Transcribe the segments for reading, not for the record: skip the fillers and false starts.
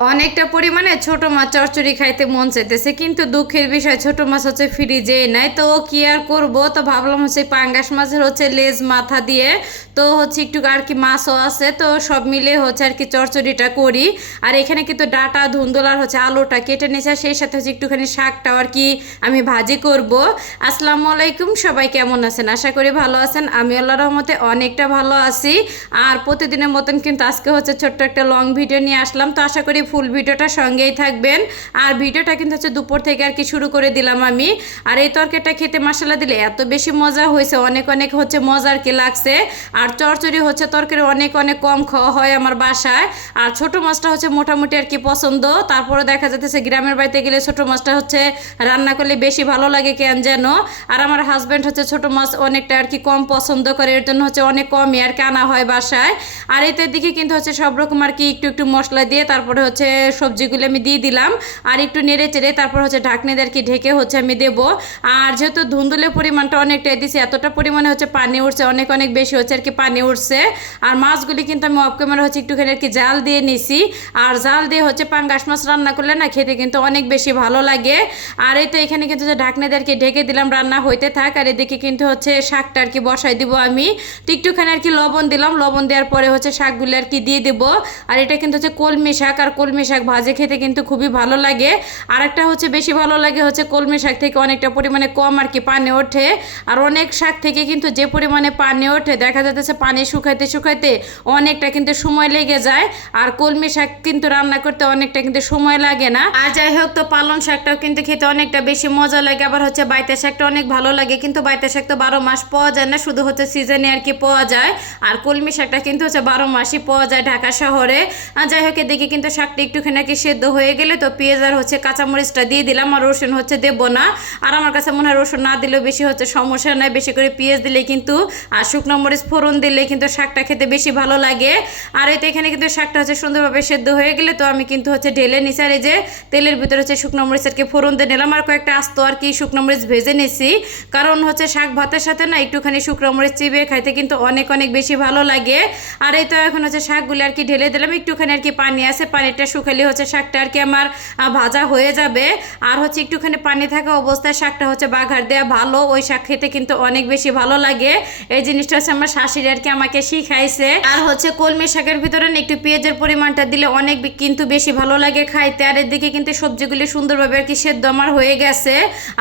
অনেকটা পরিমাণে ছোট মাছ চচ্চড়ি খাইতে মন চাইতেছে, কিন্তু দুঃখের বিষয় ছোট মাছ হচ্ছে ফ্রিজে নাই। তো কি আর করব, তো ভাবলাম হচ্ছে পাঙ্গাস মাছের হচ্ছে লেজ মাথা দিয়ে তো হচ্ছে একটু আর কি মাছও আছে, তো সব মিলে হচ্ছে আর কি চচ্চড়িটা করি। আর এখানে কিন্তু ডাটা ধুন্দুল আর হচ্ছে আলুটা কেটে নিয়েছে, সেই সাথে হচ্ছে একটুখানি শাকটাও আর কি আমি ভাজি করব। আসসালামু আলাইকুম, সবাই কেমন আছেন? আশা করি ভালো আছেন। আমি আল্লাহর রহমতে অনেকটা ভালো আছি। আর প্রতিদিনের মতন কিন্তু আজকে হচ্ছে ছোট্ট একটা লং ভিডিও নিয়ে আসলাম, তো আশা করি ফুল ভিডিওটা সঙ্গেই থাকবেন। আর ভিডিওটা কিন্তু হচ্ছে দুপুর থেকে আর কি শুরু করে দিলাম আমি। আর এই তরকারিটা খেতে মশলা দিলে এত বেশি মজা হয়েছে, অনেক অনেক হচ্ছে মজার কি লাগছে। আর চরচড়ি হচ্ছে তরকারি অনেক অনেক কম খাওয়া হয় আমার বাসায়। আর ছোট মাছটা হচ্ছে মোটামুটি আর কি পছন্দ। তারপরে দেখা যাচ্ছে গ্রামের বাড়িতে গেলে ছোট মাছটা হচ্ছে রান্না করলে বেশি ভালো লাগে কেন যেন। আর আমার হাজব্যান্ড হচ্ছে ছোট মাছ অনেকটা আর কি কম পছন্দ করে, এর জন্য হচ্ছে অনেক কমই আর কি আনা হয় বাসায়। আর এতে দিকে কিন্তু হচ্ছে সব রকম আর কি একটু একটু মশলা দিয়ে তারপরে হচ্ছে সবজিগুলো আমি দিয়ে দিলাম। আর একটু নেড়ে চেড়ে তারপর হচ্ছে ঢাকনি দিয়ে আর কি ঢেকে হচ্ছে আমি দেবো। আর যেহেতু ধুন্দুলের পরিমাণটা অনেকটাই দিছি, এতটা পরিমাণে হচ্ছে পানি উঠছে, অনেক অনেক বেশি হচ্ছে আর কি পানি উঠছে। আর মাছগুলি কিন্তু আমি অফ ক্যামেরা হচ্ছে একটুখানি আর কি জাল দিয়ে নিছি। আর জাল দিয়ে হচ্ছে পাঙ্গাস মাছ রান্না করলে না খেতে কিন্তু অনেক বেশি ভালো লাগে। আর এই তো এখানে কিন্তু যে ঢাকনি দিয়ে আর কি ঢেকে দিলাম, রান্না হইতে থাক। আর এদিকে কিন্তু হচ্ছে শাকটা আর কি বসাই দিব আমি। তো একটুখানি আর কি লবণ দিলাম, লবণ দেওয়ার পরে হচ্ছে শাকগুলো আর কি দিয়ে দেবো। আর এটা কিন্তু হচ্ছে কলমি শাক, আর কলমি শাক ভাজে খেতে কিন্তু খুবই ভালো লাগে। আর একটা হচ্ছে বেশি ভালো লাগে হচ্ছে কলমি শাক থেকে অনেকটা পরিমাণে কম আর কি পানি ওঠে। আর অনেক শাক থেকে কিন্তু যে পরিমাণে পানি ওঠে দেখা যাচ্ছে পানি শুকাইতে শুকাইতে অনেকটা কিন্তু সময় লেগে যায়। আর কলমি শাক কিন্তু রান্না করতে অনেকটা কিন্তু সময় লাগে না। আর যাই হোক, তো পালং শাকটাও কিন্তু খেতে অনেকটা বেশি মজা লাগে। আবার হচ্ছে বাইতা শাকটা অনেক ভালো লাগে, কিন্তু বাইতা শাক তো 12 মাস পাওয়া যায় না, শুধু হচ্ছে সিজনে আর কি পাওয়া যায়। আর কলমি শাকটা কিন্তু হচ্ছে 12 মাসই পাওয়া যায় ঢাকা শহরে। আর যাই হোক, এদিকে কিন্তু শাকটা একটুখানি আর কি সেদ্ধ হয়ে গেলে তো পেঁয়াজ আর হচ্ছে কাঁচামরিচটা দিয়ে দিলাম। আর রসুন হচ্ছে দেবো না। আর আমার কাছে মনে হয় রসুন না দিলেও বেশি হচ্ছে সমস্যা নাই, বেশি করে পেঁয়াজ দিলে কিন্তু আর শুকনো মরিচ ফোড়ন দিলে কিন্তু শাকটা খেতে বেশি ভালো লাগে। আর এই তো এখানে কিন্তু শাকটা হচ্ছে সুন্দরভাবে সেদ্ধ হয়ে গেলে তো আমি কিন্তু হচ্ছে ঢেলে নিছি। আর এই যে তেলের ভিতরে হচ্ছে শুকনো মরিচ আর কি ফোড়ন দিয়ে নিলাম, আর কয়েকটা আস্ত আর কি শুকনো মরিচ ভেজে নিছি। কারণ হচ্ছে শাক ভাতের সাথে না একটুখানি শুকনো মরিচ চিবিয়ে খাইতে কিন্তু অনেক অনেক বেশি ভালো লাগে। আর এই তো এখন হচ্ছে শাকগুলো আর কি ঢেলে দিলাম, একটুখানি আর কি পানি আছে, পানিটা শুকালে হচ্ছে শাকটা আর কি আমার ভাজা হয়ে যাবে। আর হচ্ছে একটুখানি পানি থাকা অবস্থায় শাকটা হচ্ছে বাঘার দেওয়া ভালো, ওই শাক খেতে কিন্তু অনেক বেশি ভালো লাগে। এই জিনিসটা হচ্ছে আমার শাশুড়ি আর কি আমাকে শিখাইছে। আর হচ্ছে কলমি শাকের ভিতরে না একটু পেঁয়াজের পরিমাণটা দিলে অনেক কিন্তু বেশি ভালো লাগে খাইতে। আর এদিকে কিন্তু সবজিগুলি সুন্দরভাবে আর কি সেদ্ধ আমার হয়ে গেছে।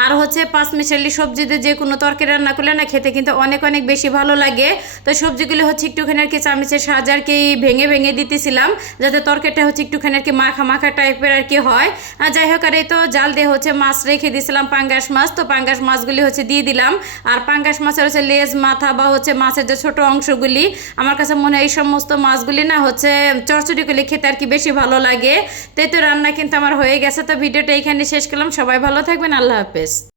আর হচ্ছে পাঁচমিশালি সবজিতে যে কোনো তরকারি রান্না করলে না খেতে কিন্তু অনেক অনেক বেশি ভালো লাগে। তো সবজিগুলো হচ্ছে একটুখানি আর কি চামচের সাহায্যে আর কি ভেঙে ভেঙে দিতেছিলাম, যাতে তরকারিটা হচ্ছে একটুখানি আর কি মাখা মাখা টাইপের আর কি হয়। আর যাই হোক, আর এই তো জাল দিয়ে হচ্ছে মাছ রেখে দিয়েছিলাম পাঙ্গাস মাছ, তো পাঙ্গাস মাছগুলি হচ্ছে দিয়ে দিলাম। আর পাঙ্গাস মাছের হচ্ছে লেজ মাথা বা হচ্ছে মাছের যে ছোট অংশগুলি, আমার কাছে মনে হয় এই সমস্ত মাছগুলি না হচ্ছে চচ্চড়ি করলে খেতে আর কি বেশি ভালো লাগে। তো রান্না কিন্তু আমার হয়ে গেছে। তো ভিডিওটা এখানে শেষ করলাম, সবাই ভালো থাকবেন, আল্লাহ হাফেজ।